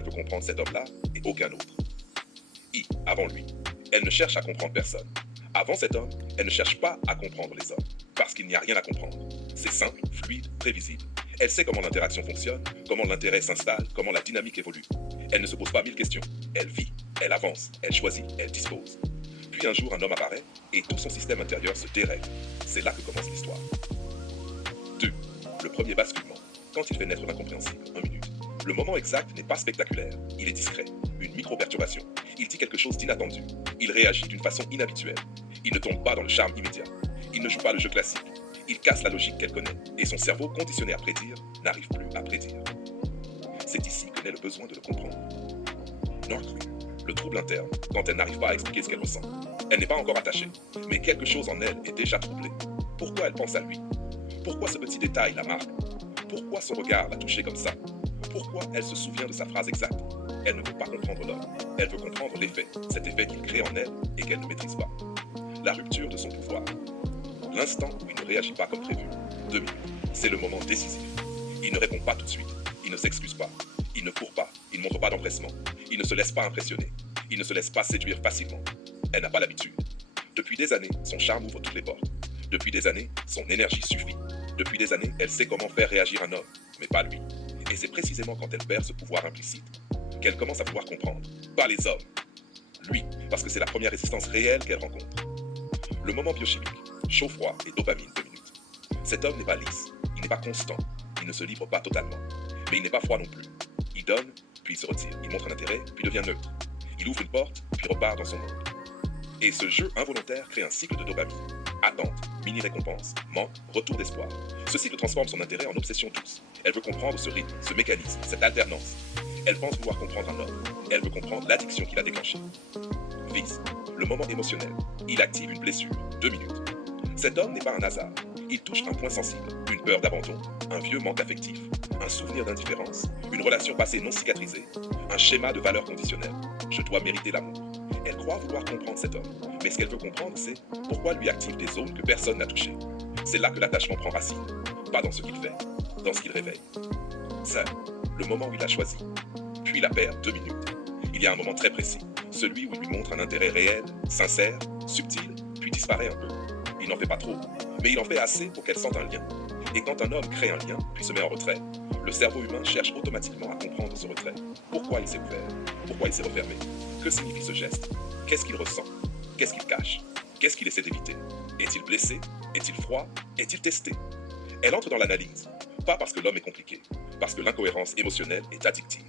elle veut comprendre cet homme-là et aucun autre. Avant lui, elle ne cherche à comprendre personne. Avant cet homme, elle ne cherche pas à comprendre les hommes, parce qu'il n'y a rien à comprendre. C'est simple, fluide, prévisible. Elle sait comment l'interaction fonctionne, comment l'intérêt s'installe, comment la dynamique évolue. Elle ne se pose pas mille questions. Elle vit, elle avance, elle choisit, elle dispose. Puis un jour, un homme apparaît et tout son système intérieur se dérègle. C'est là que commence l'histoire. 2. Le premier basculement. Quand il fait naître l'incompréhensible, 1 minute. Le moment exact n'est pas spectaculaire, il est discret. Une micro-perturbation. Il dit quelque chose d'inattendu. Il réagit d'une façon inhabituelle. Il ne tombe pas dans le charme immédiat. Il ne joue pas le jeu classique. Il casse la logique qu'elle connaît. Et son cerveau, conditionné à prédire, n'arrive plus à prédire. C'est ici que naît le besoin de le comprendre. Northway. Le trouble interne, quand elle n'arrive pas à expliquer ce qu'elle ressent. Elle n'est pas encore attachée, mais quelque chose en elle est déjà troublé. Pourquoi elle pense à lui? Pourquoi ce petit détail la marque? Pourquoi son regard l'a touchée comme ça? Pourquoi elle se souvient de sa phrase exacte? Elle ne veut pas comprendre l'homme, elle veut comprendre l'effet, cet effet qu'il crée en elle et qu'elle ne maîtrise pas. La rupture de son pouvoir. L'instant où il ne réagit pas comme prévu. 2 minutes. C'est le moment décisif. Il ne répond pas tout de suite, il ne s'excuse pas, il ne court pas, il ne montre pas d'empressement, il ne se laisse pas impressionner, il ne se laisse pas séduire facilement. Elle n'a pas l'habitude. Depuis des années, son charme ouvre toutes les portes. Depuis des années, son énergie suffit. Depuis des années, elle sait comment faire réagir un homme, mais pas lui. Et c'est précisément quand elle perd ce pouvoir implicite qu'elle commence à pouvoir comprendre. Pas les hommes. Lui, parce que c'est la première résistance réelle qu'elle rencontre. Le moment biochimique, chaud-froid et dopamine, 2 minutes. Cet homme n'est pas lisse, il n'est pas constant, il ne se livre pas totalement. Mais il n'est pas froid non plus. Il donne, puis il se retire. Il montre un intérêt, puis devient neutre. Il ouvre une porte, puis repart dans son monde. Et ce jeu involontaire crée un cycle de dopamine. Attente, mini-récompense, manque, retour d'espoir. Ce cycle transforme son intérêt en obsession douce. Elle veut comprendre ce rythme, ce mécanisme, cette alternance. Elle pense vouloir comprendre un homme. Elle veut comprendre l'addiction qu'il a déclenchée. Vice, le moment émotionnel. Il active une blessure, 2 minutes. Cet homme n'est pas un hasard. Il touche un point sensible, une peur d'abandon, un vieux manque affectif, un souvenir d'indifférence, une relation passée non cicatrisée, un schéma de valeurs conditionnelles. Je dois mériter l'amour. Elle croit vouloir comprendre cet homme, mais ce qu'elle veut comprendre, c'est pourquoi lui active des zones que personne n'a touchées. C'est là que l'attachement prend racine, pas dans ce qu'il fait, dans ce qu'il réveille. Ça, le moment où il a choisi. Puis il la perd, 2 minutes. Il y a un moment très précis, celui où il lui montre un intérêt réel, sincère, subtil, puis disparaît un peu. Il n'en fait pas trop, mais il en fait assez pour qu'elle sente un lien. Et quand un homme crée un lien, puis se met en retrait, le cerveau humain cherche automatiquement à comprendre ce retrait. Pourquoi il s'est ouvert? Pourquoi il s'est refermé? Que signifie ce geste? Qu'est-ce qu'il ressent? Qu'est-ce qu'il cache? Qu'est-ce qu'il essaie d'éviter? Est-il blessé? Est-il froid? Est-il testé? Elle entre dans l'analyse, pas parce que l'homme est compliqué, parce que l'incohérence émotionnelle est addictive.